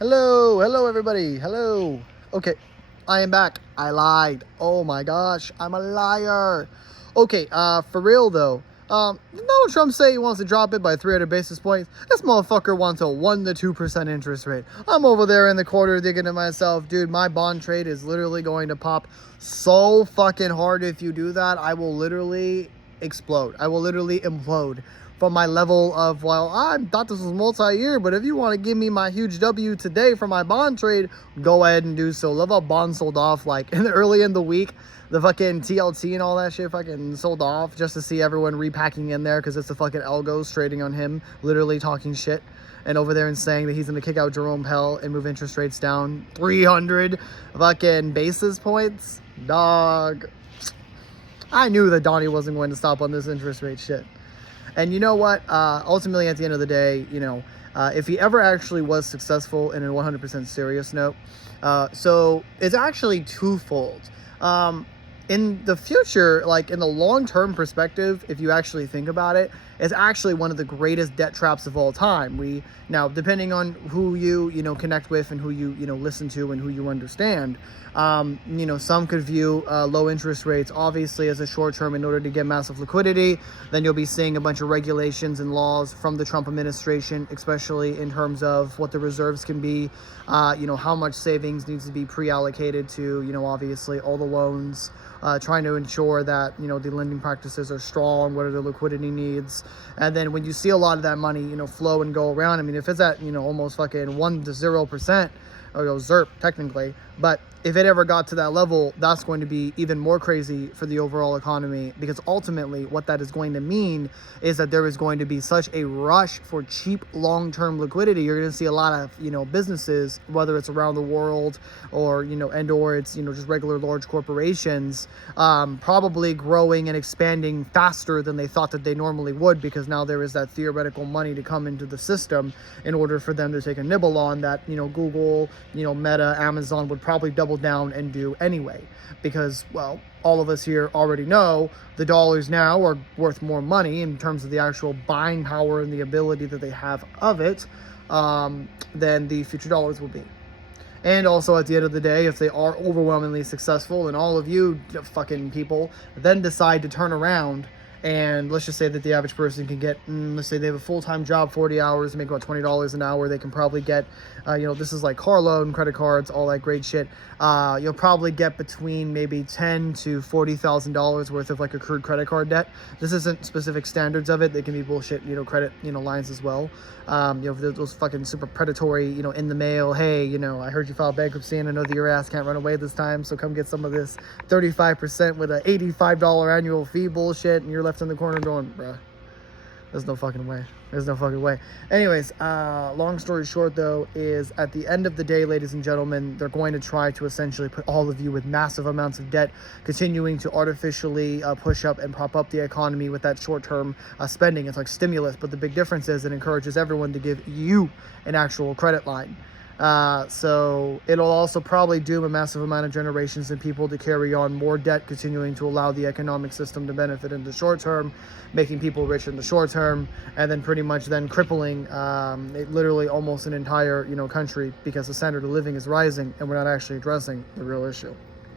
Hello everybody, hello. Okay, I am back. I lied. Oh my gosh, I'm a liar. Okay, for real though, Donald Trump say he wants to drop it by 300 basis points. This motherfucker wants a 1 to 2% interest rate. I'm over there in the corner thinking to myself, dude, my bond trade is literally going to pop so fucking hard if you do that. I will literally explode. I will literally implode from my level of, well, I thought this was multi-year, but if you want to give me my huge W today for my bond trade, go ahead and do so. Love how bonds sold off like early in the week. The fucking TLT and all that shit fucking sold off just to see everyone repacking in there because it's the fucking algos trading on him, literally talking shit. And over there and saying that he's going to kick out Jerome Powell and move interest rates down 300 fucking basis points. Dog. I knew that Donnie wasn't going to stop on this interest rate shit. And you know what? Ultimately, at the end of the day, if he ever actually was successful in a 100% serious note, so it's actually twofold. In the future, like in the long-term perspective, if you actually think about it, it's actually one of the greatest debt traps of all time. Now, depending on who you connect with and who you listen to and who you understand, some could view low interest rates obviously as a short term in order to get massive liquidity. Then you'll be seeing a bunch of regulations and laws from the Trump administration, especially in terms of what the reserves can be, how much savings needs to be pre-allocated to, obviously all the loans, trying to ensure that, the lending practices are strong, what are the liquidity needs. And then when you see a lot of that money, flow and go around, I mean, if it's at, almost fucking 1 to 0%, or ZERP technically, but if it ever got to that level, that's going to be even more crazy for the overall economy, because ultimately what that is going to mean is that there is going to be such a rush for cheap long-term liquidity. You're going to see a lot of businesses, whether it's around the world or or it's just regular large corporations, probably growing and expanding faster than they thought that they normally would, because now there is that theoretical money to come into the system in order for them to take a nibble on that Google, Meta, Amazon would probably double down and do anyway, because, well, all of us here already know the dollars now are worth more money in terms of the actual buying power and the ability that they have of it, than the future dollars will be. And also, at the end of the day, if they are overwhelmingly successful and all of you fucking people then decide to turn around, and let's just say that the average person can get, let's say they have a full-time job, 40 hours, make about $20 an hour. They can probably get, this is like car loan, credit cards, all that great shit. You'll probably get between maybe $10,000 to $40,000 worth of like accrued credit card debt. This isn't specific standards of it. They can be bullshit, credit, lines as well. Those fucking super predatory, in the mail, hey, I heard you filed bankruptcy and I know that your ass can't run away this time, so come get some of this 35% with a $85 annual fee bullshit, and you're left in the corner going, bruh, there's no fucking way. There's no fucking way. Anyways, long story short, though, is at the end of the day, ladies and gentlemen, they're going to try to essentially put all of you with massive amounts of debt, continuing to artificially push up and prop up the economy with that short-term spending. It's like stimulus, but the big difference is it encourages everyone to give you an actual credit line. So it'll also probably doom a massive amount of generations and people to carry on more debt, continuing to allow the economic system to benefit in the short term, making people rich in the short term, and then pretty much then crippling literally almost an entire country, because the standard of living is rising and we're not actually addressing the real issue.